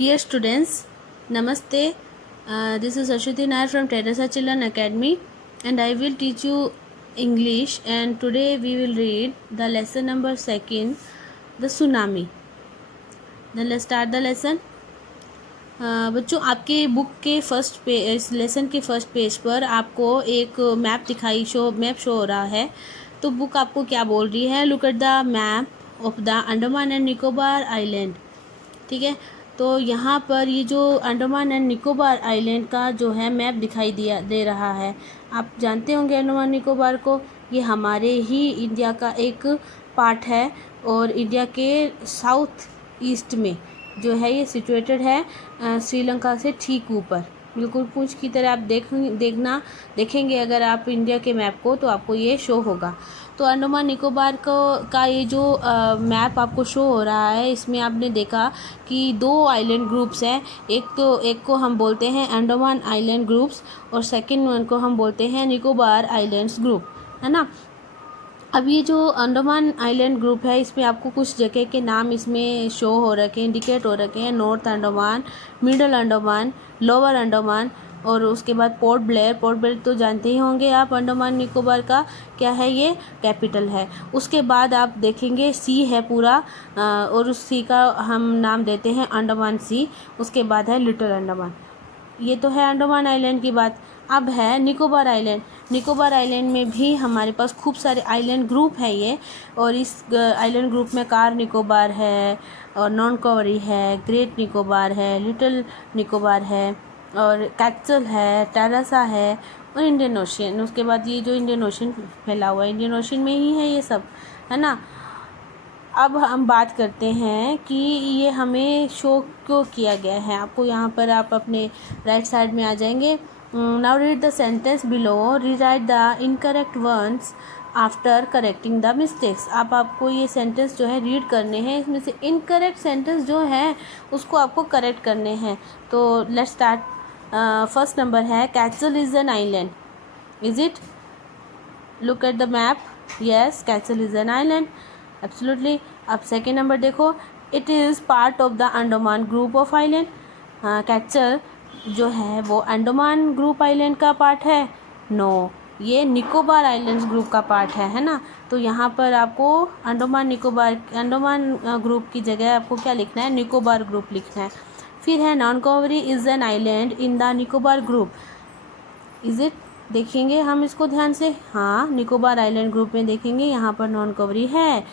Dear students, Namaste. This is Ashwati Nair from Teresa Children Academy, and I will teach you English. And today we will read the lesson number 2, the tsunami. Then let's start the lesson. बच्चों, आपके book के first page, इस lesson के first page पर आपको एक map show हो रहा है. तो बुक आपको क्या बोल रही है? Look at the map of the Andaman and Nicobar island. ठीक है, तो यहाँ पर ये जो अंडमान एंड निकोबार आइलैंड का जो है मैप दिखाई दे रहा है. आप जानते होंगे अंडमान निकोबार को, ये हमारे ही इंडिया का एक पार्ट है और इंडिया के साउथ ईस्ट में जो है ये सिचुएटेड है, श्रीलंका से ठीक ऊपर, बिल्कुल पूंछ की तरह. आप देखेंगे अगर आप इंडिया के मैप को तो आपको ये शो होगा. तो अंडमान निकोबार का ये जो मैप आपको शो हो रहा है, इसमें आपने देखा कि 2 आइलैंड ग्रुप्स हैं. एक को हम बोलते हैं अंडमान आइलैंड ग्रुप्स और सेकंड वन को हम बोलते हैं निकोबार आइलैंड्स ग्रुप, है ना. अब ये जो अंडमान आइलैंड ग्रुप है, इसमें आपको कुछ जगह के नाम इसमें शो हो रखे हैं, इंडिकेट हो रखे हैं. North Andaman, middle Andaman, lower Andaman और उसके बाद पोर्ट ब्लेयर तो जानते ही होंगे आप, अंडमान निकोबार का क्या है, ये कैपिटल है. उसके बाद आप देखेंगे सी है पूरा, और उस सी का हम नाम देते हैं अंडमान सी. उसके बाद है लिटिल अंडमान. ये तो है अंडमान आइलैंड की बात. अब है निकोबार आइलैंड. निकोबार आइलैंड में भी हमारे पास खूब सारे आइलैंड ग्रुप है ये, और इस आइलैंड ग्रुप में कार निकोबार है और नॉन कवरी है, ग्रेट निकोबार है, लिटिल निकोबार है और कैक्चल है, टेरेसा है और इंडियन ओशियन. उसके बाद ये जो इंडियन ओशियन फैला हुआ है, इंडियन ओशियन में ही है ये सब, है ना. अब हम बात करते हैं कि ये हमें शो क्यों किया गया है. आपको यहाँ पर आप अपने राइट साइड में आ जाएंगे. Now read the sentence below, rewrite the incorrect ones after correcting the mistakes. आपको ये सेंटेंस जो है रीड करने हैं, इसमें से इनकरेक्ट सेंटेंस जो है उसको आपको करेक्ट करने हैं. तो लेट्स स्टार्ट. फर्स्ट नंबर है Katchal is an island. Is it? Look at the map. Yes, Katchal is an island, absolutely. अब सेकेंड नंबर देखो, it is part of the Andaman group of island. Katchal जो है वो अंडमान ग्रुप आइलैंड का पार्ट है? No, ये Nicobar islands group का पार्ट है ना. तो यहाँ पर आपको अंडमान ग्रुप की जगह आपको क्या लिखना है? निकोबार ग्रुप लिखना है. फिर है Nancowry is an island in the Nicobar group. Is it? देखेंगे हम इसको ध्यान से. हाँ, निकोबार आइलैंड ग्रुप में देखेंगे यहाँ पर नॉन कवरी है.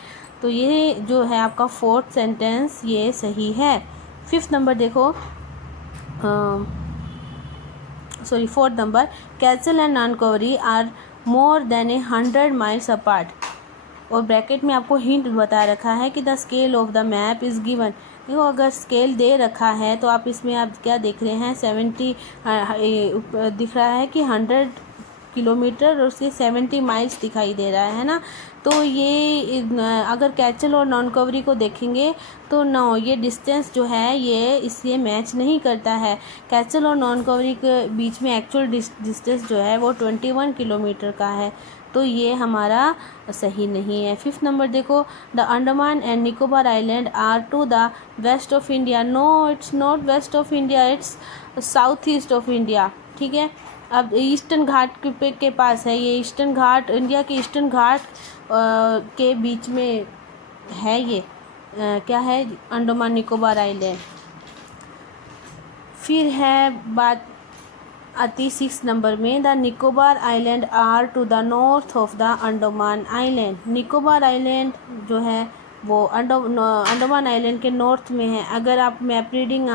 तो ये जो है आपका फोर्थ सेंटेंस ये सही है. फिफ्थ नंबर देखो, fourth number, Katchal and Nancowry are more than 100 miles apart. और ब्रैकेट में आपको हिंट बता रखा है कि the scale of the map is given. देखो, अगर स्केल दे रखा है तो आप इसमें आप क्या देख रहे हैं, 70 दिख रहा है कि 100 किलोमीटर और उसके 70 माइल्स दिखाई दे रहा है ना. तो ये अगर कैचल और नॉन कवरी को देखेंगे तो नो, ये डिस्टेंस जो है ये इससे मैच नहीं करता है. कैचल और नॉन कवरी के बीच में एक्चुअल डिस्टेंस जो है वो 21 किलोमीटर का है. तो ये हमारा सही नहीं है. फिफ्थ नंबर देखो, the Andaman and Nicobar island are to the west of India. No, it's not west of India, it's south east of India. ठीक है. अब ईस्टर्न घाट के पास है ये. ईस्टर्न घाट, इंडिया के ईस्टर्न घाट के बीच में है ये. क्या है? अंडमान निकोबार आइलैंड. फिर है बात आती 6 नंबर में, the Nicobar island are to the north of the Andaman island. Nicobar island जो है वो अंडमान आइलैंड के नॉर्थ में है. अगर आप मैप रीडिंग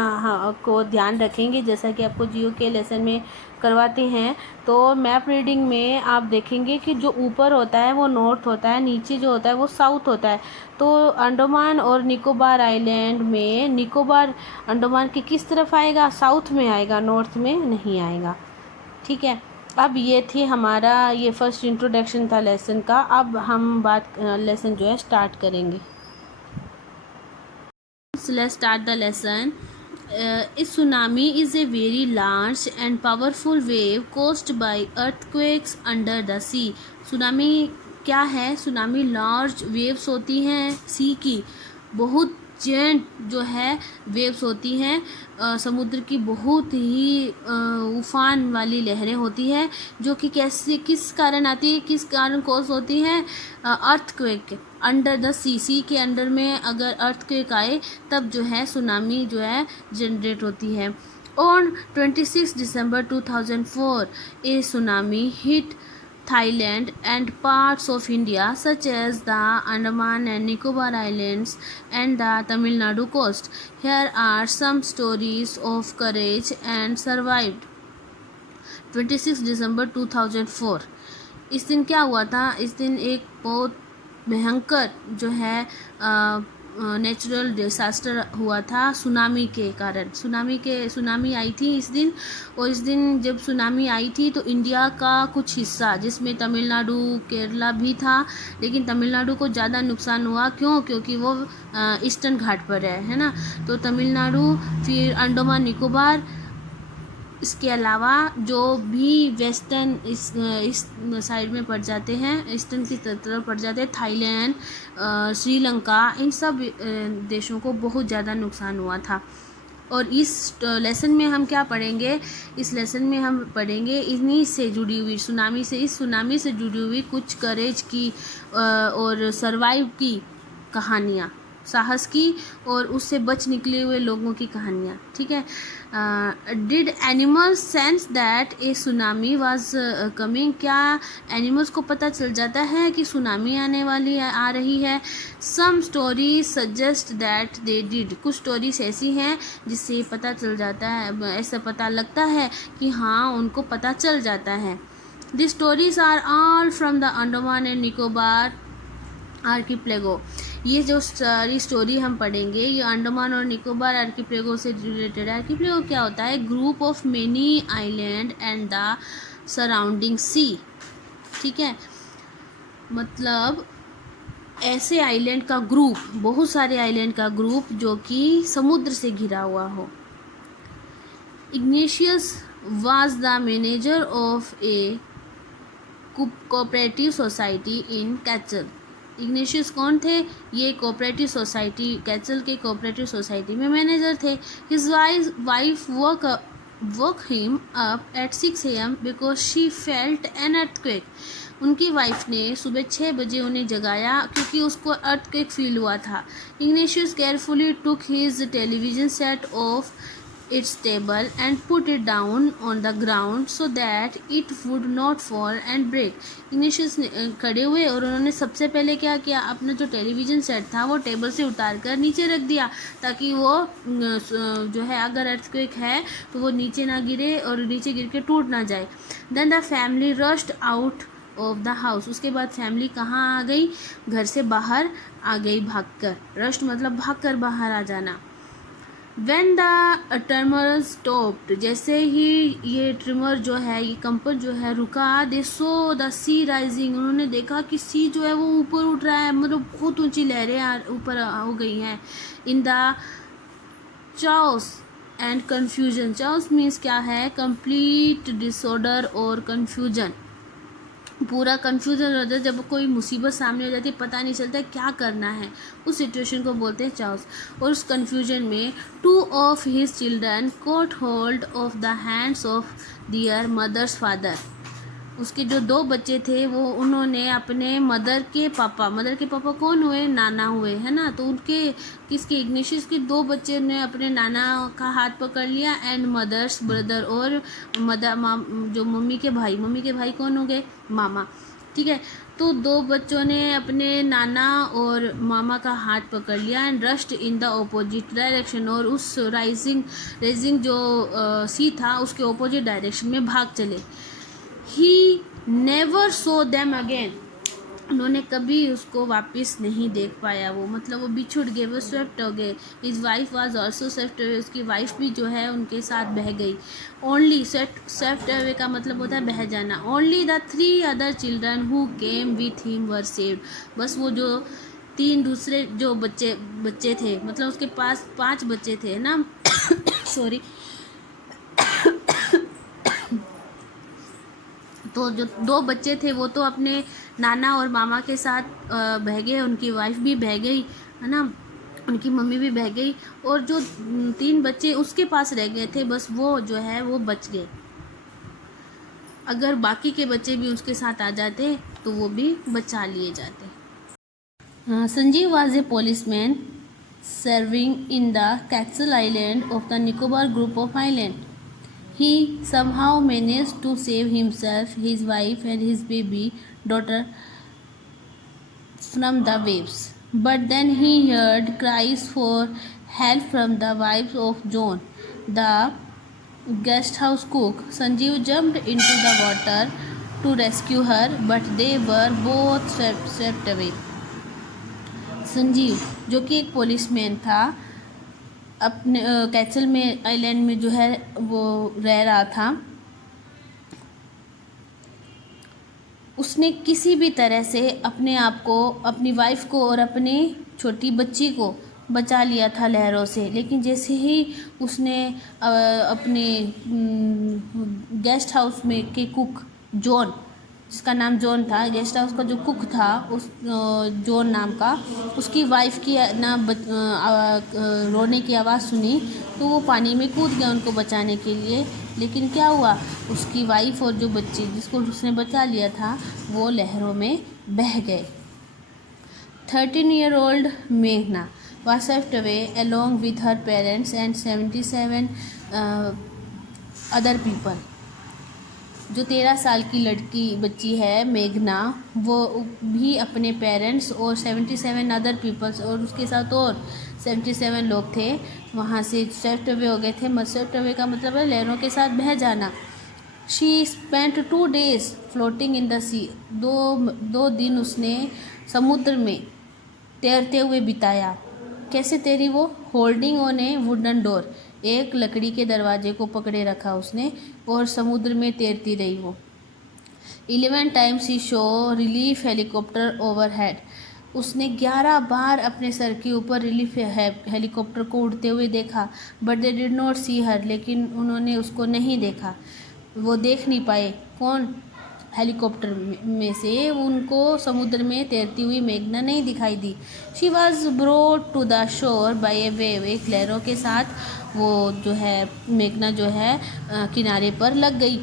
को ध्यान रखेंगे, जैसा कि आपको जियो के लेसन में करवाते हैं, तो मैप रीडिंग में आप देखेंगे कि जो ऊपर होता है वो नॉर्थ होता है, नीचे जो होता है वो साउथ होता है. तो अंडमान और निकोबार आइलैंड में निकोबार अंडमान के किस तरफ आएगा? साउथ में आएगा, नॉर्थ में नहीं आएगा. ठीक है. अब ये थी हमारा ये फर्स्ट इंट्रोडक्शन था लेसन का. अब हम लेसन जो है स्टार्ट करेंगे. Let's start the lesson. A tsunami is a very large and powerful wave caused by earthquakes under the sea. Tsunami क्या है? सुनामी लार्ज वेव्स होती हैं सी की, बहुत जेंट जो है वेव्स होती हैं, समुद्र की बहुत ही उफान वाली लहरें होती है, जो कि कैसे किस कारण आती है, किस कारण कॉज होती है, अर्थक्वेक अंडर द सी के अंडर में अगर अर्थक्वेक आए तब जो है सुनामी जो है जनरेट होती है। On 26 December 2004, a tsunami hit Thailand and parts of India such as the Andaman and Nicobar Islands and the Tamil Nadu coast. Here are some stories of courage and survived. 26 दिसंबर 2004, इस दिन क्या हुआ था? इस दिन एक बहुत भयंकर जो है नेचुरल डिसास्टर हुआ था सुनामी के कारण। सुनामी आई थी इस दिन, और इस दिन जब सुनामी आई थी तो इंडिया का कुछ हिस्सा जिसमें तमिलनाडु केरला भी था, लेकिन तमिलनाडु को ज़्यादा नुकसान हुआ। क्यों? क्योंकि वो ईस्टर्न घाट पर है ना। तो तमिलनाडु, फिर अंडमान निकोबार, इसके अलावा जो भी वेस्टर्न इस साइड में पड़ जाते हैं, ईस्टर्न की तरफ पड़ जाते हैं, थाईलैंड, श्रीलंका, इन सब देशों को बहुत ज़्यादा नुकसान हुआ था। और इस लेसन में हम क्या पढ़ेंगे? इस लेसन में हम पढ़ेंगे इन्हीं से जुड़ी हुई इस सुनामी से जुड़ी हुई कुछ करेज की और सरवाइव की कहानियाँ, साहस की और उससे बच निकले हुए लोगों की कहानियाँ। ठीक है। Did animals sense that A tsunami was coming? क्या एनिमल्स को पता चल जाता है कि सुनामी आने वाली आ रही है? Some stories suggest that they did. कुछ स्टोरीज ऐसी हैं जिससे पता चल जाता है, ऐसा पता लगता है कि हाँ उनको पता चल जाता है। This stories are all from the Andaman and Nicobar archipelago. ये जो सारी स्टोरी हम पढ़ेंगे ये अंडमान और निकोबार आर्किपेलागो से रिलेटेड है। आर्किपेलागो क्या होता है? Group of many island and the surrounding sea. ठीक है, मतलब ऐसे आइलैंड का ग्रुप, बहुत सारे आइलैंड का ग्रुप जो कि समुद्र से घिरा हुआ हो। Ignatius was the manager of A cooperative society in कैचल। Ignatius कौन थे? ये कोऑपरेटिव सोसाइटी, कैचल के कोऑपरेटिव सोसाइटी में मैनेजर थे। His wife woke him up at 6 AM because she felt an earthquake। उनकी वाइफ ने सुबह 6 बजे उन्हें जगाया क्योंकि उसको अर्थक्वेक फील हुआ था। Ignatius carefully took his television set of its table and put it down on the ground so that it would not fall and break। Ignatius खड़े हुए और उन्होंने सबसे पहले क्या किया? अपना जो टेलीविज़न सेट था वो टेबल से उतार कर नीचे रख दिया ताकि वो जो है अगर अर्थक्वेक है तो वो नीचे ना गिरे और नीचे गिर के टूट ना जाए। Then the family rushed out of the house. उसके बाद फैमिली कहाँ आ गई? घर से बाहर आ गई भागकर। रश्ड मतलब भागकर बाहर आ जाना। When the tremor stopped, जैसे ही ये ट्रिमर जो है, ये कंपन जो है रुका, they saw the sea rising। उन्होंने देखा कि सी जो है वो ऊपर उठ रहा है, मतलब बहुत ऊंची लहरें ऊपर हो गई हैं। In the chaos and confusion, chaos means क्या है? complete disorder और confusion। पूरा कन्फ्यूजन हो जाता है जब कोई मुसीबत सामने हो जाती है, पता नहीं चलता क्या करना है, उस सिचुएशन को बोलते हैं चाओस। और उस कन्फ्यूजन में 2 of his children caught hold of the hands of their mother's father। उसके जो 2 बच्चे थे वो उन्होंने अपने मदर के पापा कौन हुए? नाना हुए, है ना। तो उनके किसके? इग्नेशियस के 2 बच्चे ने अपने नाना का हाथ पकड़ लिया एंड मदर्स ब्रदर, और जो मम्मी के भाई कौन हो गए? मामा। ठीक है, तो 2 बच्चों ने अपने नाना और मामा का हाथ पकड़ लिया and rushed in the opposite direction. और उस राइजिंग जो सी था उसके ऑपोजिट डायरेक्शन में भाग चले। He never saw them again। उन्होंने कभी उसको वापस नहीं देख पाया। वो मतलब वो बिछुड़ गए, वो स्वेप्ट हो गए। His wife was also swept away। उसकी वाइफ भी जो है उनके साथ बह गई। Only swept away का मतलब होता है बह जाना। Only the 3 other children who came with him were saved। बस वो जो 3 दूसरे जो बच्चे थे, मतलब उसके पास 5 बच्चे थे ना सॉरी तो जो 2 बच्चे थे वो तो अपने नाना और मामा के साथ बह गए, उनकी वाइफ भी बह गई, है ना। उनकी मम्मी भी बह गई और जो 3 बच्चे उसके पास रह गए थे, बस वो जो है वो बच गए। अगर बाकी के बच्चे भी उसके साथ आ जाते तो वो भी बचा लिए जाते। Sanjeev was a policeman serving in the Catskill Island of the Nicobar group of islands. He somehow managed to save himself, his wife and his baby daughter from the waves. But then he heard cries for help from the wives of John, the guest house cook. Sanjeev jumped into the water to rescue her, but they were both swept away. Sanjeev जो कि एक policeman था, अपने castle में island में जो है वो रह रहा था। उसने किसी भी तरह से अपने आप को, अपनी वाइफ को और अपनी छोटी बच्ची को बचा लिया था लहरों से। लेकिन जैसे ही उसने अपने गेस्ट हाउस में के कुक जॉन, जिसका नाम जॉन था, गेस्ट हाउस का जो कुक था उस जॉन नाम का, उसकी वाइफ की ना रोने की आवाज़ सुनी तो वो पानी में कूद गया उनको बचाने के लिए। लेकिन क्या हुआ, उसकी वाइफ और जो बच्ची जिसको उसने बचा लिया था वो लहरों में बह गए। 13-year-old मेघना was swept away along with her parents and 77 other people. जो 13 साल की लड़की बच्ची है मेघना, वो भी अपने पेरेंट्स और 77 अदर पीपल्स और उसके साथ और 77 लोग थे वहाँ से स्वेप्ट अवे हो गए थे। स्वेप्ट अवे का मतलब है लहरों के साथ बह जाना। She spent 2 days floating in the sea. दो दिन उसने समुद्र में तैरते हुए बिताया। कैसे तैरी वो? Holding on A wooden door, एक लकड़ी के दरवाजे को पकड़े रखा उसने और समुद्र में तैरती रही वो। 11 times she show relief helicopter overhead, उसने 11 बार अपने सर के ऊपर रिलीफ हेलीकॉप्टर को उड़ते हुए देखा। बट दे डिड नॉट सी हर, लेकिन उन्होंने उसको नहीं देखा, वो देख नहीं पाए। कौन? हेलीकॉप्टर में से उनको समुद्र में तैरती हुई मेघना नहीं दिखाई दी। She was broad to the shore bye A wave, एक लहरों के साथ वो जो है मेघना जो है किनारे पर लग गई।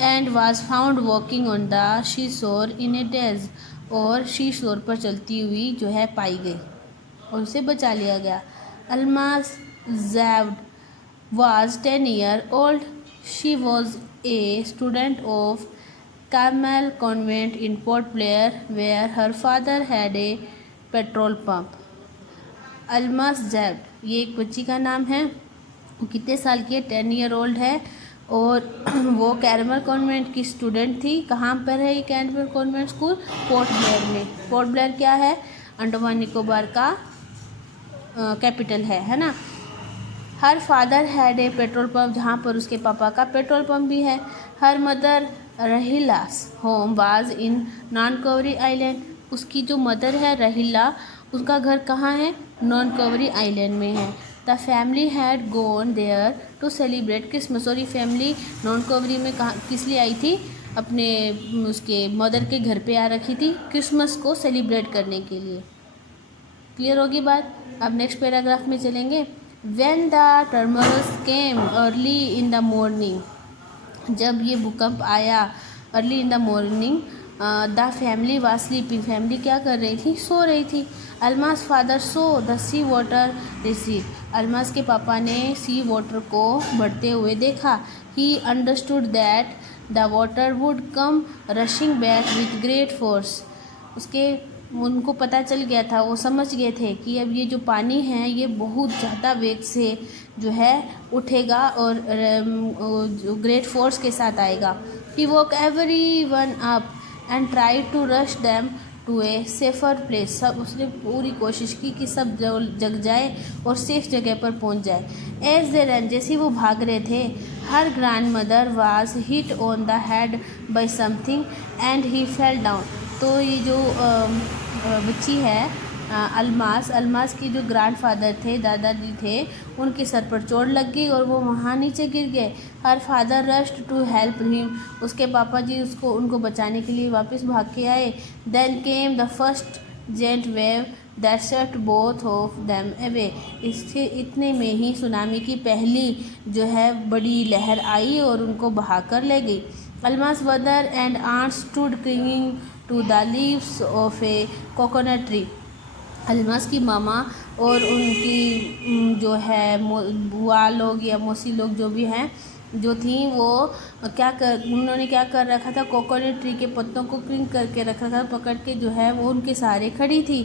And was found walking on the she शोर इन ए डेज, और शी शोर पर चलती हुई जो है पाई गई और उसे बचा लिया गया। Almas ज़ैव्ड was 10 years old. She was a student of Carmel Convent in Port Blair, where her father had a petrol pump. Almas ज़ैव्ड ये एक बच्ची का नाम है। वो कितने साल की है? 10 year old है और वो कैरमल कॉन्वेंट की स्टूडेंट थी। कहाँ पर है ये Carmel convent school? Port Blair में। पोर्ट ब्लेयर क्या है? अंडमान निकोबार का कैपिटल है ना। Her father had a petrol pump, जहाँ पर उसके पापा का पेट्रोल पम्प भी है। हर मदर रहीलास home was in Nancowry island, उसकी जो मदर है रहीला, उसका घर कहाँ है? नॉनकवरी आइलैंड में है। The family had gone there to celebrate Christmas, और ये फैमिली नॉनकवरी में कहाँ किस लिए आई थी? अपने उसके मदर के घर पे आ रखी थी क्रिसमस को सेलिब्रेट करने के लिए। क्लियर होगी बात? अब नेक्स्ट पैराग्राफ में चलेंगे। When the tremors came early in the morning, जब ये भूकंप आया early in the morning, the family was sleeping, family क्या कर रही थी? सो रही थी। Almas father saw the sea water recede, Almas के पापा ने सी वाटर को बढ़ते हुए देखा। He understood that the water would come rushing back with great force, उनको पता चल गया था, वो समझ गए थे कि अब ये जो पानी है ये बहुत ज़्यादा वेग से जो है उठेगा और ग्रेट फोर्स के साथ आएगा। He woke everyone up and try to rush them to a safer place, सब उसने पूरी कोशिश की कि सब जग जाए और सेफ जगह पर पहुंच जाए। एज दे रन, जैसे वो भाग रहे थे, her grandmother was hit on the head by something and he fell down, तो ये जो बच्ची है अल्मास की जो ग्रैंडफादर थे, दादाजी थे, उनके सर पर चोट लग गई और वो वहाँ नीचे गिर गए। Her father rushed to help him, उसके पापा जी उनको बचाने के लिए वापस भाग के आए। Then came the first giant wave that swept both of them away. इसके इतने में ही सुनामी की पहली जो है बड़ी लहर आई और उनको बहा कर ले गई। Almas mother and aunt stood clinging to the leaves of a coconut tree. Almas की मामा और उनकी जो है बुआ लोग या मौसी लोग जो भी हैं जो थी वो उन्होंने क्या कर रखा था, कोकोनट ट्री के पत्तों को क्लिंग करके रखा था, पकड़ के जो है वो उनके सहारे खड़ी थी।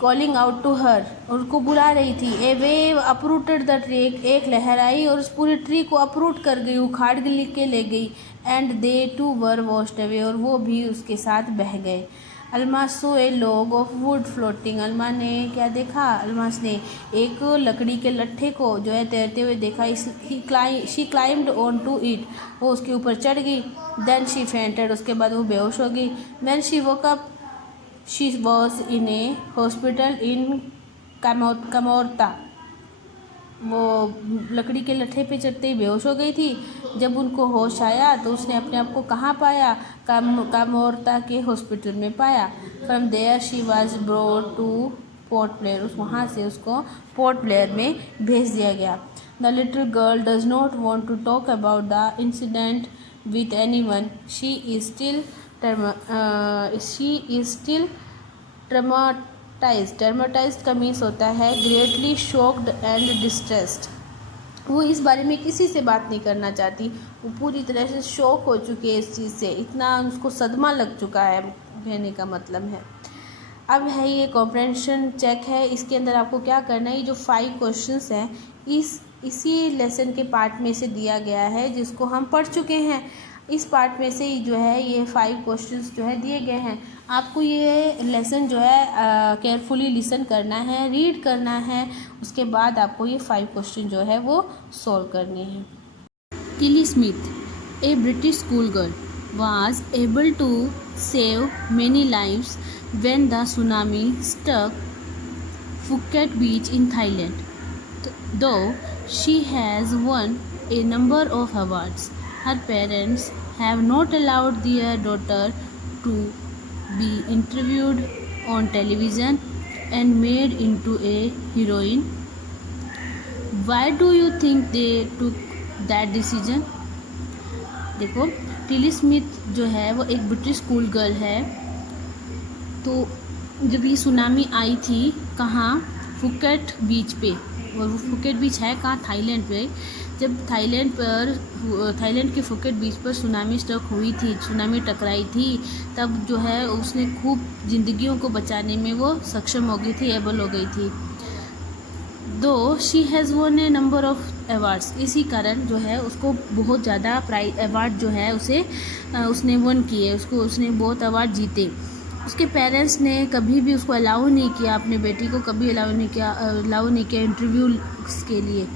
कॉलिंग आउट टू हर, उनको बुला रही थी। ए वेव अपरूटेड द ट्री, एक लहर आई और उस पूरे ट्री को अपरूट कर गई, उखाड़ के ले गई। And they too were washed away, और वो भी उसके साथ बह गए। Almas saw a log of wood floating, Alma ने क्या देखा, अल्मास ने एक लकड़ी के लट्ठे को जो है तैरते हुए देखा। She climbed on to it, वो उसके ऊपर चढ़ गई। देन शी फेंटेड, उसके बाद वो बेहोश हो गई। Then she woke up, she was in a hospital in Kamorta, वो लकड़ी के लट्ठे पे चढ़ते ही बेहोश हो गई थी। जब उनको होश आया तो उसने अपने आप को कहाँ पाया, कामोरता के हॉस्पिटल में पाया। From there she was brought to Port Blair, वहाँ से उसको पोर्ट ब्लेयर में भेज दिया गया। The little girl does not want to talk about the incident with anyone, she is still traumatized का मीन्स होता है ग्रेटली शॉक्ड एंड डिस्ट्रेस्ड। वो इस बारे में किसी से बात नहीं करना चाहती, वो पूरी तरह से शॉक हो चुकी है इस चीज़ से, इतना उसको सदमा लग चुका है, कहने का मतलब है। अब है ये कॉम्प्रहेंशन चेक है, इसके अंदर आपको क्या करना है, ये जो 5 क्वेश्चंस हैं इसी लेसन के पार्ट में से दिया गया है जिसको हम पढ़ चुके हैं। इस पार्ट में से जो है ये 5 क्वेश्चंस जो है दिए गए हैं। आपको ये लेसन जो है केयरफुली लिसन करना है, रीड करना है, उसके बाद आपको ये 5 क्वेश्चन जो है वो सॉल्व करने हैं। Tilly Smith, A British school girl, was able to save many lives when the tsunami struck Phuket Beach in Thailand. Though she has won a number of awards, her parents have not allowed their daughter to be interviewed on television and made into a heroine. Why do you think they took that decision? देखो, Tilly Smith जो है वो एक British school girl है। तो जब ये tsunami आई थी कहाँ, फुकेट बीच पे, और वो फुकेट बीच है कहाँ, थाईलैंड पे। जब थाईलैंड के फुकेट बीच पर सुनामी स्ट्रक हुई थी, सुनामी टकराई थी, तब जो है उसने खूब जिंदगियों को बचाने में वो सक्षम हो गई थी, एबल हो गई थी। दो she has one A number of awards, इसी कारण जो है उसको बहुत ज़्यादा अवार्ड जो है उसने वन किए, उसने बहुत अवार्ड जीते। उसके पेरेंट्स ने कभी भी उसको अलाउ नहीं किया, अपने बेटी को कभी अलाउ नहीं किया इंटरव्यू के लिए।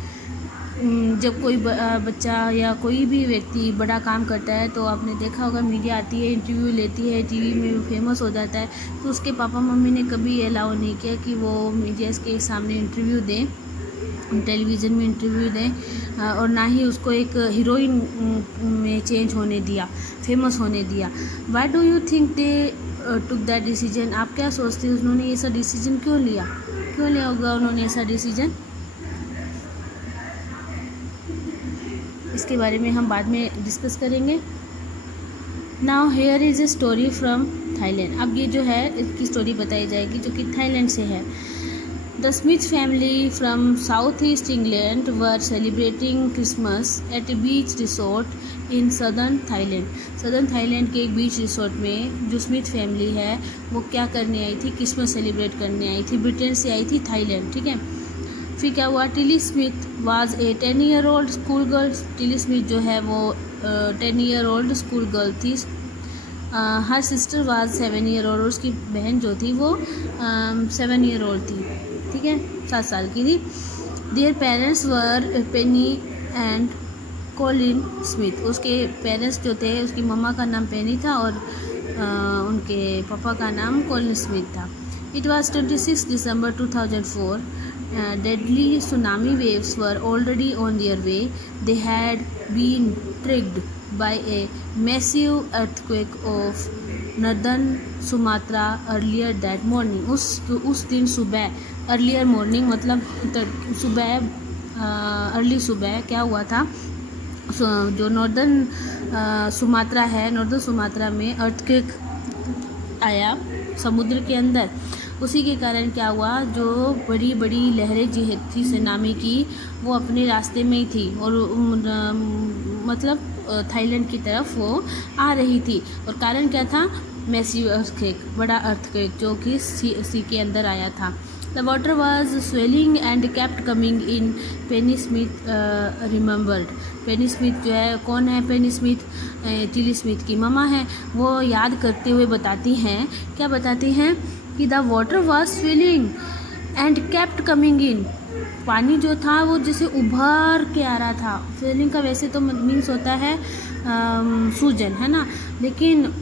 जब कोई बच्चा या कोई भी व्यक्ति बड़ा काम करता है तो आपने देखा होगा मीडिया आती है, इंटरव्यू लेती है, टीवी में फेमस हो जाता है, तो उसके पापा मम्मी ने कभी अलाउ नहीं किया कि वो मीडिया के सामने इंटरव्यू दें, टेलीविज़न में इंटरव्यू दें, और ना ही उसको एक हीरोइन में चेंज होने दिया, फेमस होने दिया। Why do you think they took that decision, आप क्या सोचते हैं उन्होंने ऐसा डिसीजन क्यों लिया होगा उन्होंने ऐसा डिसीजन? इसके बारे में हम बाद में डिस्कस करेंगे। Now here is a story from Thailand, अब ये जो है इसकी स्टोरी बताई जाएगी जो कि थाईलैंड से है। The Smith family from south east England were celebrating Christmas at a beach resort in southern Thailand. Southern Thailand के एक बीच रिसोर्ट में जो स्मिथ फैमिली है वो क्या करने आई थी, क्रिसमस सेलिब्रेट करने आई थी, ब्रिटेन से आई थी थाईलैंड, ठीक है। फिर क्या हुआ, Tilly Smith was a 10-year-old school girl, Tilly Smith जो है वो 10-year-old स्कूल गर्ल थी। हर सिस्टर वाज 7-year-old, और उसकी बहन जो थी वो 7-year-old थी, ठीक है, 7 साल की थी। Their parents were Penney and Colin Smith, उसके पेरेंट्स जो थे, उसकी मम्मा का नाम पेनी था और उनके पापा का नाम कॉलिन स्मिथ था। It was 26 December 2004. Deadly tsunami waves were already on their way. They had been triggered by a massive earthquake of northern Sumatra earlier that morning. उस दिन सुबह, अर्लियर मॉर्निंग मतलब सुबह, अर्ली सुबह क्या हुआ था, जो नॉर्दर्न सुमात्रा है, नॉर्दर्न सुमात्रा में अर्थक्वेक आया समुद्र के अंदर। उसी के कारण क्या हुआ, जो बड़ी बड़ी लहरें जी थी सुनामी की, वो अपने रास्ते में ही थी और मतलब थाईलैंड की तरफ वो आ रही थी। और कारण क्या था, मैसिव अर्थक्वेक, बड़ा अर्थक्वेक जो कि सी के अंदर आया था। The water was swelling and kept coming in. Penney Smith remembered. Penney Smith जो है, कौन है पेनी स्मिथ, टिली स्मिथ की ममा है। वो याद करते हुए बताती हैं, क्या बताती हैं कि the water was swelling and kept coming in. पानी जो था वो जैसे उभर के आ रहा था। स्वेलिंग का वैसे तो मीन्स होता है सूजन, है ना, लेकिन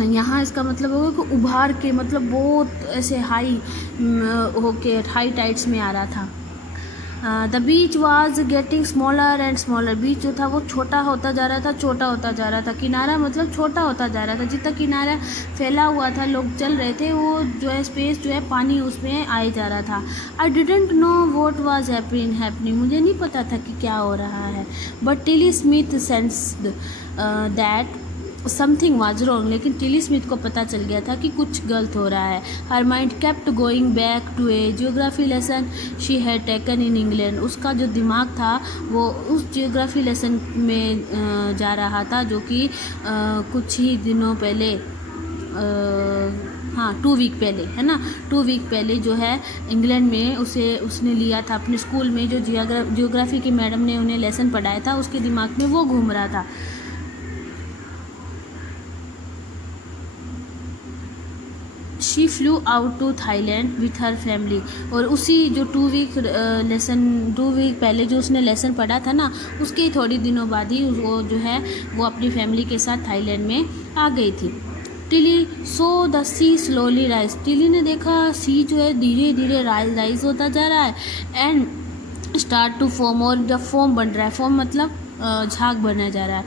यहाँ इसका मतलब होगा कि उभार के, मतलब बहुत ऐसे हाई होके हाई टाइड्स में आ रहा था। The beach was getting smaller and smaller. Beach जो था वो छोटा होता जा रहा था, छोटा होता जा रहा था। किनारा मतलब छोटा होता जा रहा था। जितना किनारा फैला हुआ था, लोग चल रहे थे, वो जो है स्पेस जो है पानी उसमें आए जा रहा था। I didn't know what was happening. मुझे नहीं पता था कि क्या हो रहा है। But Tilly Smith sensed that something was wrong. लेकिन टिली स्मिथ को पता चल गया था कि कुछ गलत हो रहा है। Her mind kept going back to a geography lesson she had taken in England. उसका जो दिमाग था वो उस जियोग्राफी लेसन में जा रहा था, जो कि कुछ ही दिनों पहले, हाँ 2 वीक पहले, है ना, 2 वीक पहले जो है इंग्लैंड में उसने लिया था अपने स्कूल में। जो जियोग्राफी की मैडम ने उन्हें लेसन पढ़ाया था, उसके दिमाग में वो घूम रहा था। She flew out to Thailand with her family. और उसी जो 2 वीक पहले जो उसने लेसन पढ़ा था ना, उसके थोड़ी दिनों बाद ही वो जो है वो अपनी फैमिली के साथ थाईलैंड में आ गई थी। Tilly saw the sea slowly rise. Tilly ने देखा सी जो है धीरे धीरे राइज होता जा रहा है। एंड स्टार्ट टू फॉर्म, और जब फॉर्म बन रहा है, फॉर्म मतलब झाग बना जा रहा है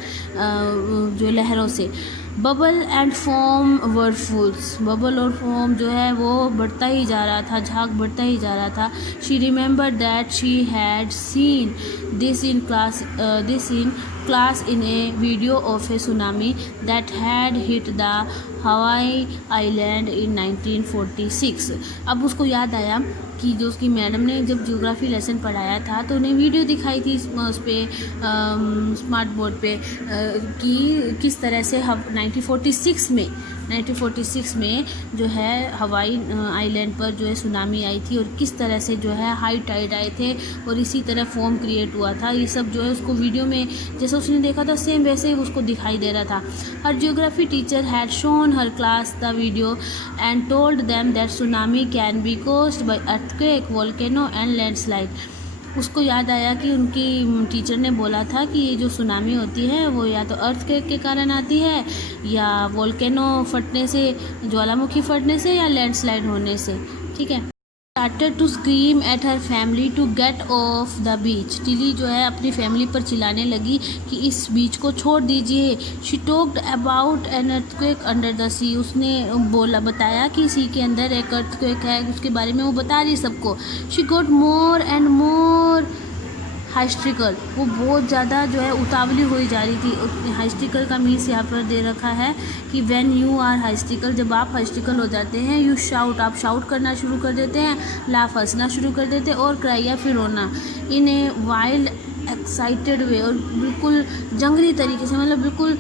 जो लहरों से। Bubble and foam whirlpools. Bubble और फॉर्म जो है वो बढ़ता ही जा रहा था, झाग बढ़ता ही जा रहा था। She remember that she had seen this in class in A video of A tsunami that had hit the Hawaii island in 1946। अब उसको याद आया कि जो उसकी मैडम ने जब ज्योग्राफी लेसन पढ़ाया था तो उन्हें वीडियो दिखाई थी उस पर स्मार्ट बोर्ड पे कि किस तरह से 1946 में जो है हवाई आइलैंड पर जो है सुनामी आई थी, और किस तरह से जो है हाई टाइड आए थे और इसी तरह फॉर्म क्रिएट हुआ था। ये सब जो है उसको वीडियो में जैसे उसने देखा था सेम वैसे ही उसको दिखाई दे रहा था। Her geography teacher had shown her class the video and told them that tsunami can be caused by earthquake, volcano and landslide. उसको याद आया कि उनकी टीचर ने बोला था कि ये जो सुनामी होती है वो या तो अर्थक्वेक के कारण आती है, या वोल्केनो फटने से, ज्वालामुखी फटने से, या लैंडस्लाइड होने से। ठीक है। Started to scream at her family to get off the beach. Tilly जो है अपनी फैमिली पर चिल्लाने लगी कि इस बीच को छोड़ दीजिए। She talked about an earthquake under the sea. उसने बताया कि सी के अंदर एक अर्थक्वेक है, उसके बारे में वो बता रही सबको। She got more and more hysterical. वो बहुत ज़्यादा जो है उतावली हुई जा रही थी। हाइस्टिकल का मीन्स यहाँ पर दे रखा है कि व्हेन यू आर हाइस्टिकल, जब आप हाइस्टिकल हो जाते हैं, यू शाउट, आप शाउट करना शुरू कर देते हैं, लाफ, हंसना शुरू कर देते हैं, और क्राई या फिर रोना, इन ए वाइल्ड एक्साइटेड वे, और बिल्कुल जंगली तरीके से, मतलब बिल्कुल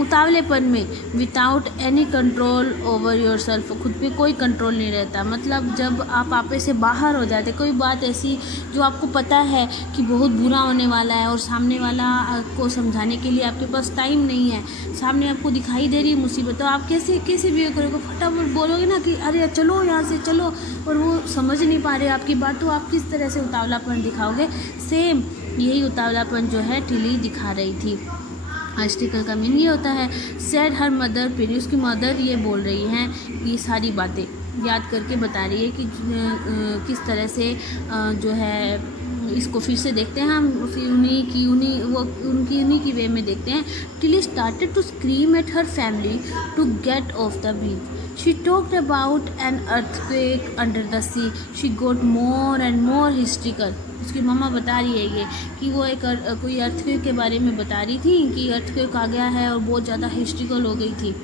उतावलेपन में, without any control over your self. खुद पे कोई कंट्रोल नहीं रहता। मतलब जब आप आपे से बाहर हो जाते, कोई बात ऐसी जो आपको पता है कि बहुत बुरा होने वाला है और सामने वाला को समझाने के लिए आपके पास टाइम नहीं है, सामने आपको दिखाई दे रही है मुसीबत, तो आप कैसे भी करोगे, फटाफट बोलोगे ना कि अरे चलो यहाँ से चलो, और वो समझ नहीं पा रहे आपकी बात, तो आप किस तरह से उतावलापन दिखाओगे। सेम यही उतावलापन जो है टिली दिखा रही थी। हाइस्टिकल का मीनिंग ये होता है। सेड हर मदर, फिर उसकी मदर ये बोल रही हैं, ये सारी बातें याद करके बता रही है कि किस तरह से जो है इसको फिर से देखते हैं हम, फिर उन्हीं की वे में देखते हैं. Tilly started to scream at her family to get off the beach. She talked about an earthquake under the sea. She got more and more hysterical. उसकी मम्मा बता रही है ये कि वो एक कोई अर्थक्वेक के बारे में बता रही थी कि अर्थक्वेक आ गया है और बहुत ज़्यादा हिस्ट्रिकल हो गई थी.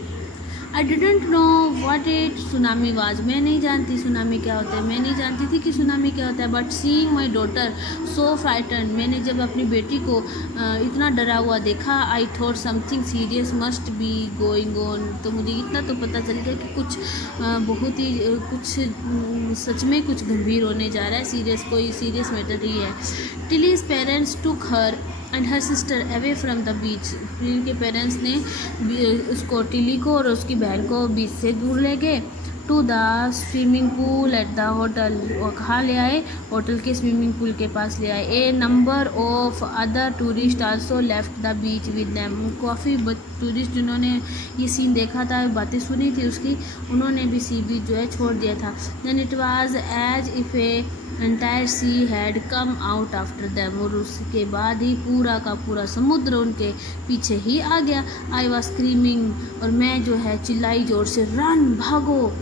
I didn't know what it tsunami was. मैं नहीं जानती सुनामी क्या होता है, मैं नहीं जानती थी कि सुनामी क्या होता है. But seeing my daughter so frighten, मैंने जब अपनी बेटी को इतना डरा हुआ देखा, I thought something serious must be going on. तो मुझे इतना तो पता चल गया कि कुछ बहुत ही कुछ सच में कुछ गंभीर होने जा रहा है, सीरियस कोई सीरियस मैटर ही है. Tilly's parents took her and her sister away from the beach. उनके पेरेंट्स ने उसको टिली को और उसकी बहन को बीच से दूर ले गए. To the swimming pool at the hotel. वो कहाँ ले आए? होटल के स्विमिंग पूल के पास ले आए. A number of other tourist also left the beach with them. काफ़ी टूरिस्ट जिन्होंने ये सीन देखा था, बातें सुनी थी उसकी, उन्होंने भी सी बीच जो है छोड़ दिया था. Then it was as if a entire sea had come out after them. और उसके बाद ही पूरा का पूरा समुद्र उनके पीछे ही आ गया. आई वाज स्क्रीमिंग, और मैं जो है चिल्लाई जोर से, रन भागो.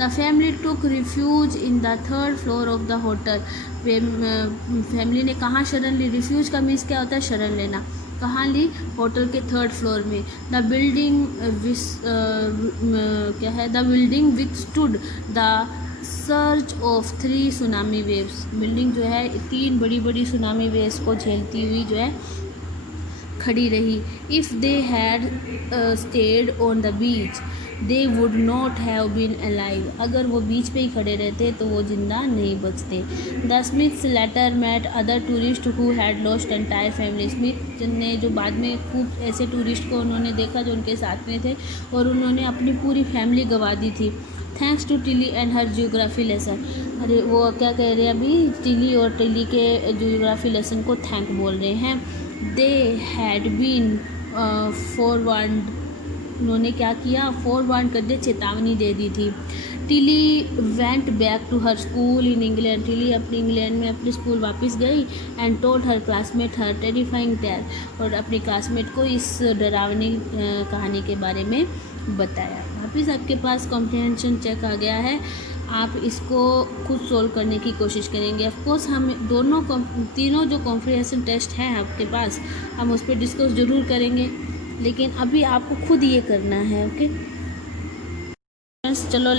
The family took refuge in the third floor of the hotel. Family ने कहाँ शरण ली? रिफ्यूज का मीन्स क्या होता है? शरण लेना. कहाँ ली? होटल के थर्ड फ्लोर में. द बिल्डिंग क्या है? The building withstood the surge of 3 tsunami waves. Building जो है 3 बड़ी बड़ी सुनामी वेव्स को झेलती हुई जो है खड़ी रही. If they had stayed on the beach they would not have been alive. अगर वो बीच पे ही खड़े रहते तो वो जिंदा नहीं बचते. The Smiths later met other tourists who had lost entire family. Smith ने जो बाद में खूब ऐसे टूरिस्ट को उन्होंने देखा जो उनके साथ में थे और उन्होंने अपनी पूरी फैमिली गंवा दी थी. Thanks to Tilly and her geography lesson. अरे वो क्या कह रहे हैं अभी? टिली और टिली के जियोग्राफी लेसन को थैंक बोल रहे हैं. They had been forward. उन्होंने क्या किया? फॉरवर्ड कर दे, चेतावनी दे दी थी. Tilly went back to her school in England. Tilly अपनी इंग्लैंड में अपने स्कूल वापस गई. And told her classmate her terrifying tale. और अपने क्लासमेट को इस डरावनी कहानी के बारे में बताया. वापस आपके पास कॉम्प्रिहेंशन चेक आ गया है. आप इसको खुद सोल्व करने की कोशिश करेंगे. ऑफ कोर्स हम तीनों जो कॉम्प्रिहेंशन टेस्ट हैं आपके पास, हम उस पर डिस्कस ज़रूर करेंगे, लेकिन अभी आपको खुद ये करना है. ओके फ्रेंड्स, चलो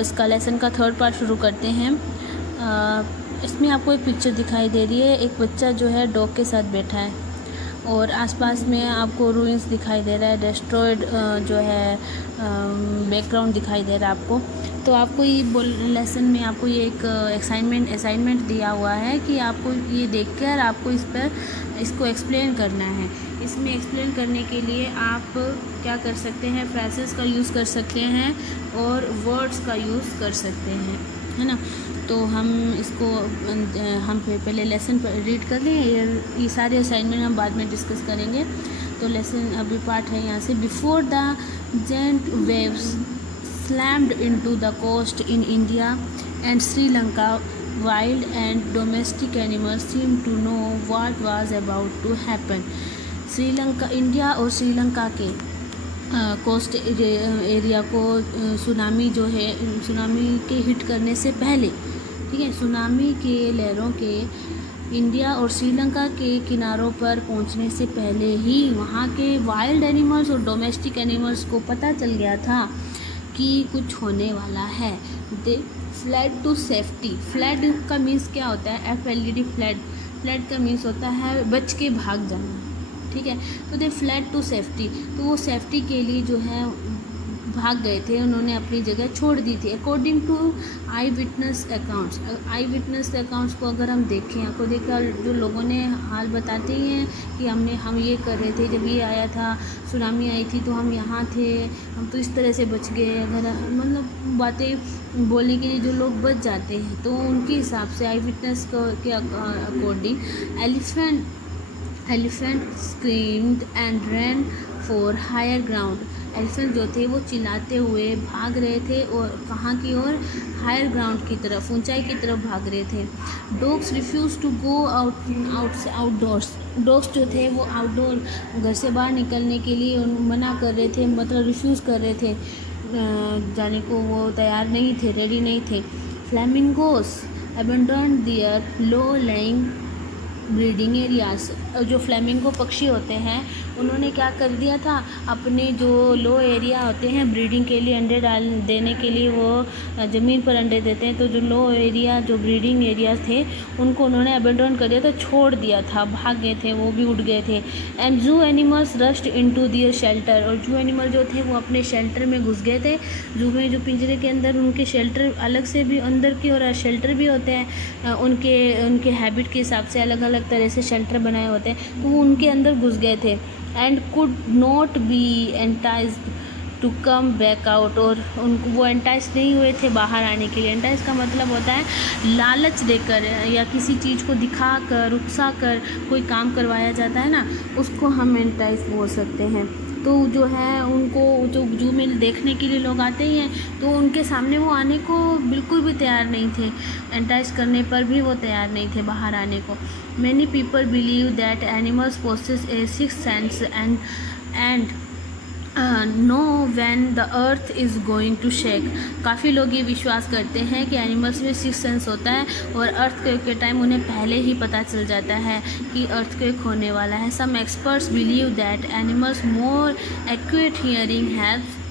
इसका लेसन का थर्ड पार्ट शुरू करते हैं. इसमें आपको एक पिक्चर दिखाई दे रही है. एक बच्चा जो है डॉग के साथ बैठा है और आसपास में आपको रूइंस दिखाई दे रहा है, डिस्ट्रॉयड जो है बैकग्राउंड दिखाई दे रहा है आपको. तो आपको ये लेसन में आपको ये एक असाइनमेंट दिया हुआ है कि आपको ये देखकर आपको इसको एक्सप्लेन करना है. इसमें एक्सप्लेन करने के लिए आप क्या कर सकते हैं? फ्रेजेस का यूज़ कर सकते हैं और वर्ड्स का यूज़ कर सकते हैं, है ना. तो हम इसको हम पहले लेसन रीड कर लें. ये सारे असाइनमेंट हम बाद में डिस्कस करेंगे. तो लेसन अभी पार्ट है यहाँ से. Before the giant waves slammed into the coast in India and Sri Lanka, wild and domestic animals seemed to know what was about to happen. Sri Lanka, India और श्रीलंका के कोस्ट एरिया को tsunami जो है, tsunami के hit करने से पहले, ठीक है, सुनामी के लहरों के इंडिया और श्रीलंका के किनारों पर पहुंचने से पहले ही वहाँ के वाइल्ड एनिमल्स और डोमेस्टिक एनिमल्स को पता चल गया था कि कुछ होने वाला है. दे फ्लैड टू सेफ्टी. फ्लैड का मीन्स क्या होता है? FLED fled. फ्लैड का मीन्स होता है बच के भाग जाना, ठीक है. तो दे फ्लैड टू सेफ्टी. तो वो सेफ्टी के लिए जो है भाग गए थे, उन्होंने अपनी जगह छोड़ दी थी. According to eye witness accounts. Eye witness accounts को अगर हम देखें, आपको देखा जो लोगों ने हाल बताते ही हैं कि हम ये कर रहे थे, जब ये आया था, सुनामी आई थी तो हम यहाँ थे, हम तो इस तरह से बच गए. अगर मतलब बातें बोलने के लिए जो लोग बच जाते हैं, तो उनके हिसाब से आई विटनेस के according elephant screamed and ran for higher ground. Elephant जो थे वो चिल्लाते हुए भाग रहे थे और कहाँ की ओर, हायर ग्राउंड की तरफ, ऊंचाई की तरफ भाग रहे थे। Dogs refuse to go outdoors, dogs जो थे वो आउटडोर घर से बाहर निकलने के लिए मना कर रहे थे, मतलब रिफ्यूज़ कर रहे थे, जाने को वो तैयार नहीं थे, रेडी नहीं थे। फ्लैमिंगोस अबंडन दियर लो लेइंग ब्रीडिंग एरियाज, जो फ्लेमिंगो पक्षी होते हैं उन्होंने क्या कर दिया था, अपने जो लो एरिया होते हैं ब्रीडिंग के लिए, अंडे डाल देने के लिए वो ज़मीन पर अंडे देते हैं, तो जो लो एरिया जो ब्रीडिंग एरिया थे उनको उन्होंने अबेंडन कर दिया था, छोड़ दिया था, भाग गए थे, वो भी उड़ गए थे। एंड जू एनिमल्स रश्ड इनटू दियर शेल्टर, और जू एनिमल जो थे वो अपने शेल्टर में घुस गए थे। जू में जो पिंजरे के अंदर उनके शेल्टर अलग से भी अंदर की और शेल्टर भी होते हैं, उनके हैबिट के हिसाब से अलग अलग तरह से शेल्टर बनाए होते हैं, तो वो उनके अंदर घुस गए थे। And could not be enticed to come back out, और उनको वो एंटाइज नहीं हुए थे बाहर आने के लिए। एंटाइज का मतलब होता है लालच देकर या किसी चीज़ को दिखा कर, उकसा कर कोई काम करवाया जाता है ना, उसको हम एंटाइज बोल सकते हैं। तो जो है उनको जो जू में देखने के लिए लोग आते ही हैं, तो उनके सामने वो आने को बिल्कुल भी तैयार नहीं थे, एंटाइज करने पर भी वो तैयार नहीं थे बाहर आने को। Many people believe that animals possess a sixth sense and know when the earth is going to shake. काफ़ी लोग ये विश्वास करते हैं कि एनिमल्स में सिक्स्थ सेंस होता है और अर्थक्वेक के टाइम उन्हें पहले ही पता चल जाता है कि अर्थक्वेक होने वाला है। Some experts believe that animals more accurate hearing helps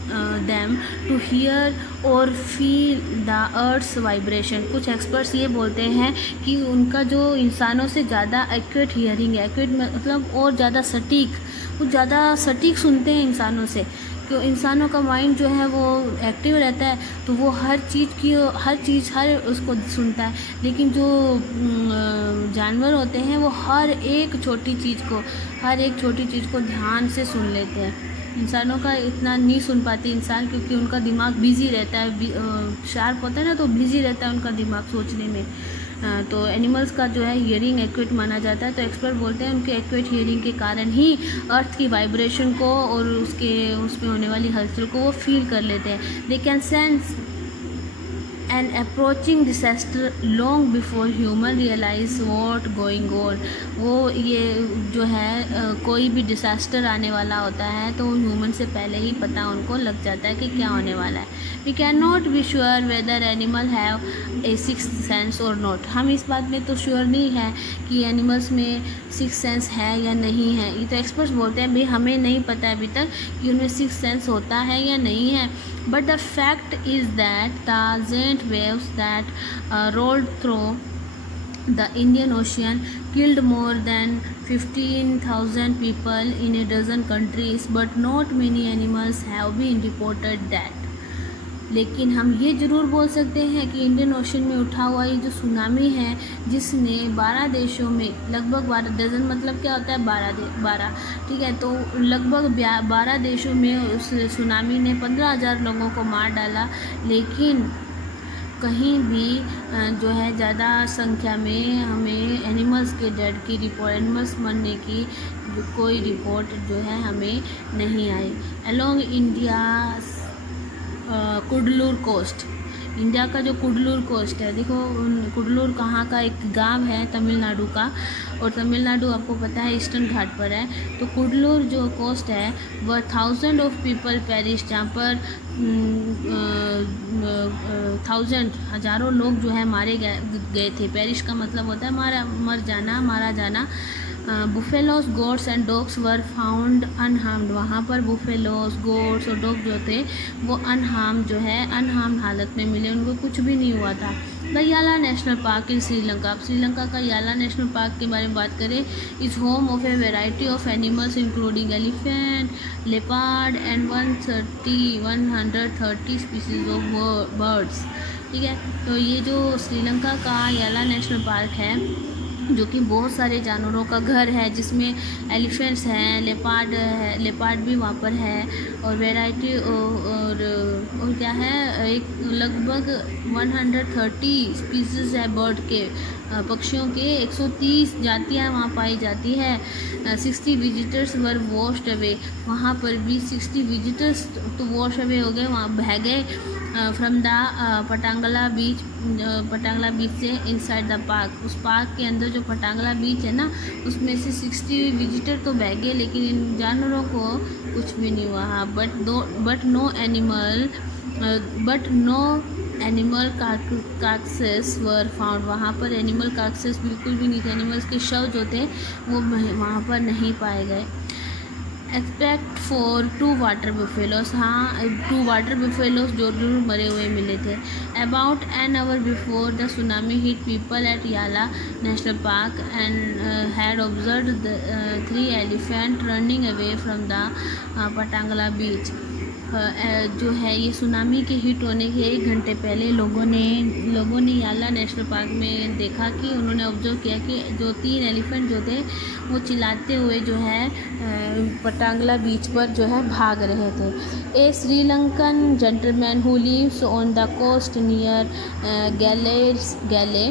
them to hear और feel the earth's vibration। कुछ एक्सपर्ट्स ये बोलते हैं कि उनका जो इंसानों से ज़्यादा एक्यूरेट हियरिंग है, एक्यूरेट मतलब और ज़्यादा सटीक, वो ज़्यादा सटीक सुनते हैं इंसानों से, क्यों इंसानों का माइंड जो है वो एक्टिव रहता है, तो वो हर चीज़ हर उसको सुनता है, लेकिन जो जानवर होते हैं वो हर एक छोटी चीज़ को ध्यान से सुन लेते हैं। इंसानों का इतना नहीं सुन पाती इंसान, क्योंकि उनका दिमाग बिजी रहता है, शार्प होता है ना, तो बिजी रहता है उनका दिमाग सोचने में। तो एनिमल्स का जो है हियरिंग एक्यूरेट माना जाता है। तो एक्सपर्ट बोलते हैं उनके एक्यूरेट हियरिंग के कारण ही अर्थ की वाइब्रेशन को और उसमें होने वाली हलचल को वो फील कर लेते हैं। They can sense an approaching disaster long before human realise what going on. वो ये जो है कोई भी डिसास्टर आने वाला होता है तो ह्यूमन से पहले ही पता उनको लग जाता है कि क्या होने वाला है। We can not be sure whether animal have a sixth sense or not. हम इस बात में तो श्योर नहीं है कि एनिमल्स में सिक्स्थ सेंस है या नहीं है। ये तो एक्सपर्ट्स बोलते हैं भाई हमें नहीं पता अभी तक कि उनमें सिक्स्थ सेंस होता है या नहीं है। But the fact is that the giant waves that rolled through the Indian Ocean killed more than 15,000 people in a dozen countries, but not many animals have been reported that। लेकिन हम ये ज़रूर बोल सकते हैं कि इंडियन ओशन में उठा हुआ ये जो सुनामी है, जिसने 12 देशों में लगभग 12 डजन मतलब क्या होता है 12 ठीक है, तो लगभग 12 देशों में उस सुनामी ने 15,000 लोगों को मार डाला, लेकिन कहीं भी जो है ज़्यादा संख्या में हमें एनिमल्स के डेड की रिपोर्ट, एनिमल्स मरने की कोई रिपोर्ट जो है हमें नहीं आई। Along India Cuddalore coast, India का जो कुडलूर कोस्ट है, देखो कुडलूर कहाँ का एक गांव है तमिलनाडु का, और तमिलनाडु आपको पता है ईस्टर्न घाट पर है। तो कुडलूर जो कोस्ट है वह 1000 ऑफ पीपल पेरिश, जहाँ पर 1000 लोग जो है मारे गए थे। पेरिश का मतलब होता है मारा जाना। Buffaloes goats and dogs were found unharmed. वहाँ पर बुफेलोस गोट्स और डॉग जो थे वो अनहार्म्ड हालत में मिले, उनको कुछ भी नहीं हुआ था। द याला नेशनल पार्क इन श्रीलंका। अब श्रीलंका का याला नेशनल पार्क के बारे में बात करें, is home of a variety of animals including elephant, leopard and 130 species of birds. ठीक है, तो ये जो श्रीलंका का याला नेशनल पार्क है जो कि बहुत सारे जानवरों का घर है, जिसमें एलिफेंट्स हैं, लेपार्ड भी वहाँ पर है, और वैरायटी और क्या है, एक लगभग 130 स्पीसीज़ है बर्ड के, पक्षियों के 130 जातियाँ वहाँ पाई जाती है। 60 विजिटर्स वर वॉश्ड अवे, वहाँ पर भी 60 विजिटर्स तो वॉश अवे हो गए, वहाँ बह गए फ्रॉम द पटांगला बीच से इनसाइड द पार्क। उस पार्क के अंदर जो पटांगला बीच है ना, उसमें से 60 विजिटर तो बह गए, लेकिन इन जानवरों को कुछ भी नहीं हुआ। But no animal carcasses were found, वहाँ पर एनिमल कार्कसेस बिल्कुल भी नहीं थे, एनिमल्स के शव जो थे वो वहाँ पर नहीं पाए गए। एक्सपेक्ट फॉर 2 वाटर बफेलोस, हाँ 2 वाटर बफेलोस जरूर मरे हुए मिले थे। About an hour before the tsunami hit people at Yala national park and had observed 3 elephant running away from the Patanangala beach. जो है ये सुनामी के हिट होने के 1 घंटे पहले लोगों ने याला नेशनल पार्क में देखा कि उन्होंने ऑब्जर्व किया कि जो 3 एलिफेंट जो थे वो चिल्लाते हुए जो है पटांगला बीच पर जो है भाग रहे थे। A Sri Lankan gentleman who lives on the coast near Galle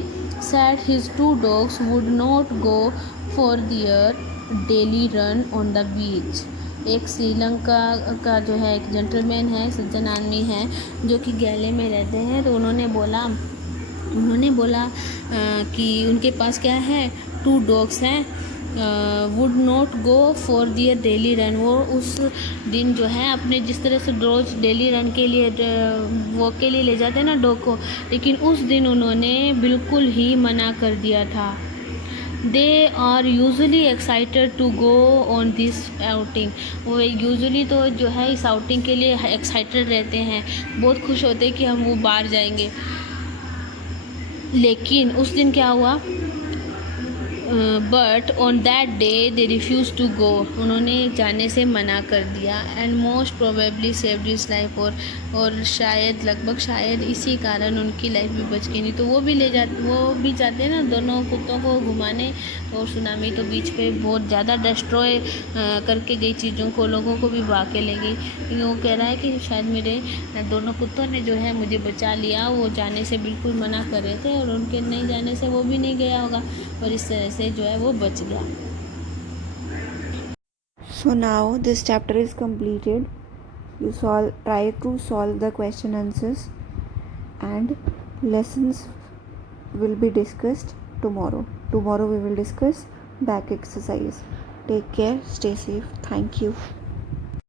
said his 2 dogs would not go for their daily run on the beach। एक श्रीलंका का जो है एक जेंटलमैन है, सज्जन आदमी है जो कि गैले में रहते हैं, तो उन्होंने बोला कि उनके पास क्या है, 2 डॉग्स हैं, would not go for their daily run. वो उस दिन जो है अपने जिस तरह से रोज़ डेली रन के लिए वॉक के लिए ले जाते हैं ना डॉग को, लेकिन उस दिन उन्होंने बिल्कुल ही मना कर दिया था। They are usually excited to go on this outing, वो यूजली तो जो है इस आउटिंग के लिए एक्साइटेड रहते हैं, बहुत खुश होते हैं कि हम वो बाहर जाएंगे। लेकिन उस दिन क्या हुआ, but on that day they refuse to go, उन्होंने जाने से मना कर दिया। And most probably saved his life, और शायद इसी कारण उनकी लाइफ भी बच गई, नहीं तो वो भी जाते हैं ना दोनों कुत्तों को घुमाने, और सुनामी तो बीच पे बहुत ज़्यादा डिस्ट्रॉय करके गई चीज़ों को, लोगों को भी भाग के ले गई। लेकिन वो कह रहा है कि शायद मेरे दोनों कुत्तों ने जो है मुझे बचा लिया, वो जाने से बिल्कुल मना कर रहे थे, और उनके नहीं जाने से वो भी नहीं गया होगा, और इस तरह से जो है वो बच गया। So now this chapter is completed. You try to solve the question answers, and lessons will be discussed tomorrow. Tomorrow we will discuss back exercise. Take care, stay safe. Thank you.